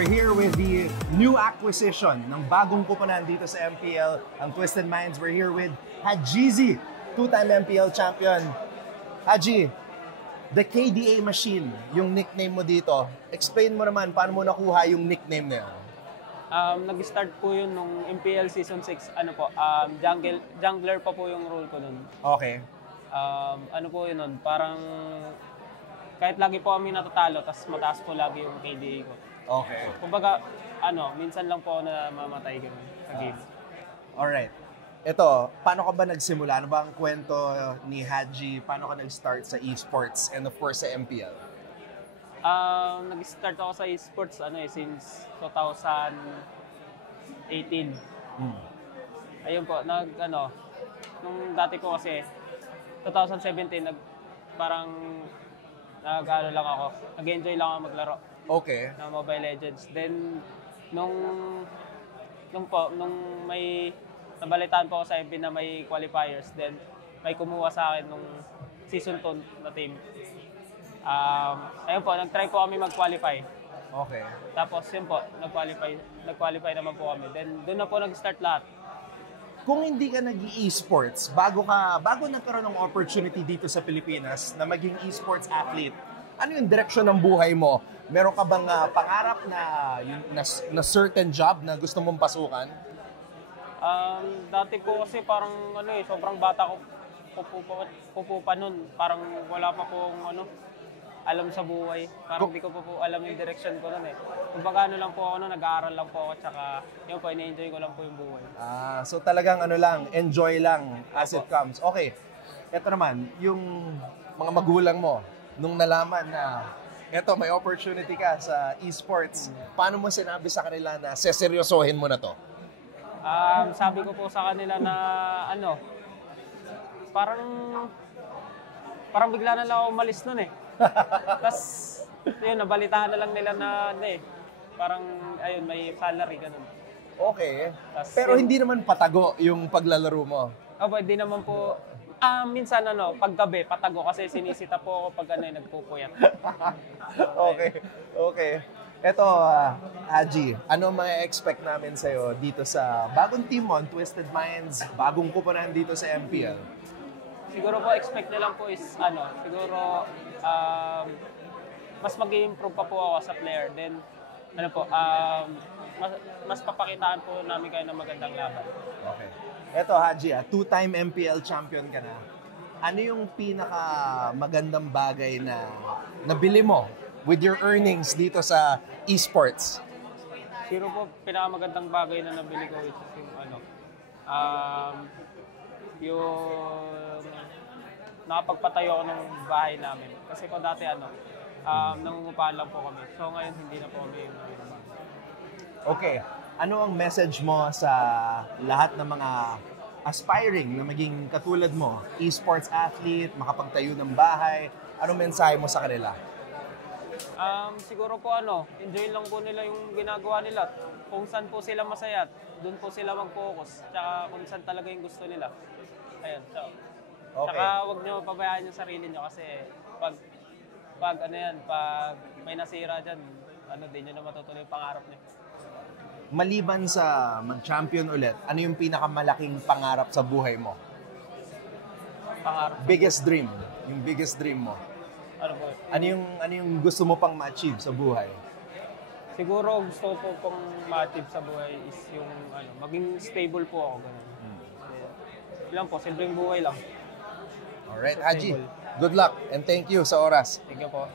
We're here with the new acquisition ng bagong kupunan dito sa MPL, ang Twisted Minds. We're here with Hajizi, two-time MPL champion. Haji, the KDA machine, yung nickname mo dito. Explain mo naman, paano mo nakuha yung nickname na yun? Nag-start po yun nung MPL Season 6, jungler pa po yung role ko nun. Okay. Ano po yun nun, parang kahit lagi po kami natatalo, tas mataas po lagi yung KDA ko. Okay. Kumbaga, minsan lang po ako namamatay ganun sa game. Alright. Ito, paano ka ba nagsimula? Ano ba ang kwento ni Haji? Paano ka nag-start sa esports and of course sa MPL? Nag-start ako sa esports since 2018. Ayun po, nung dati ko kasi 2017 nag-enjoy lang ako maglaro. Okay. Na Mobile Legends. Then nung may nabalitaan po ako sa FB na may qualifiers, then may kumuha sa akin nung season 2 na team. Ayun po, nag-try po kami mag-qualify. Okay. Tapos yun po, nag-qualify naman po kami. Then doon na po nag-start lahat. Kung hindi ka nag-e-sports, bago nagkaroon ng opportunity dito sa Pilipinas na maging esports athlete, ano yung direksyon ng buhay mo? Meron ka bang pangarap na certain job na gusto mong pasukan? Dati ko kasi parang sobrang bata ko pa nun. Parang wala pa pong alam sa buhay. Parang hindi ko pa po alam yung direction ko nun . Kumbaga lang po ako nag-aaral lang po ako, tsaka yun po, ina-enjoy ko lang po yung buhay. So talagang enjoy lang as it comes. Okay, eto naman, yung mga magulang mo, nung nalaman na eto may opportunity ka sa esports, paano mo sinabi sa kanila na seseryosohin mo na to? Sabi ko po sa kanila na parang bigla na lang ako umalis nun . Tapos, yun, nabalitaan na lang nila na, parang, ayun, may salary, ganun. Okay. Tas, pero hindi naman patago yung paglalaro mo? Hindi naman po. Minsan, paggabi, patago kasi sinisita po ako pag nagpupuyat. Okay. Eto, Haji, ano ma-expect namin sa'yo dito sa bagong team mo, Twisted Minds, bagong kupunan dito sa MPL? Siguro po, expect na lang po is, siguro, mas mag-i-improve pa po ako sa player. Then, mas papakitaan po namin kayo ng magandang laban. Okay. Eto, Haji, two-time MPL champion ka na. Ano yung pinaka magandang bagay na nabili mo with your earnings dito sa esports? Siguro po, pinakamagandang bagay na nabili ko is yung nakapagpatayo ako ng bahay namin. Kasi po dati nangungupahan lang po kami. So ngayon hindi na po kami Okay. Ano ang message mo sa lahat ng mga aspiring na maging katulad mo, esports athlete, makapagtayo ng bahay? Anong mensahe mo sa kanila? Siguro po enjoy lang po nila yung ginagawa nila. Kung saan po sila masaya, doon po sila mag-focus. Tsaka kung saan talaga yung gusto nila. Ayun. So, okay. Tsaka huwag nyo pabayaan yung sarili nyo kasi pag may nasira dyan, di nyo na matutuloy yung pangarap nyo. Maliban sa mag-champion ulit, ano yung pinakamalaking pangarap sa buhay mo? Pangarap? Biggest dream. Yung biggest dream mo. Ano po? Ano yung gusto mo pang ma-achieve sa buhay? Siguro gusto ko pang ma-achieve sa buhay is yung maging stable po ako. Ilan po, simpleng buhay lang. Alright, Haji. Good luck and thank you sa oras. Thank you po.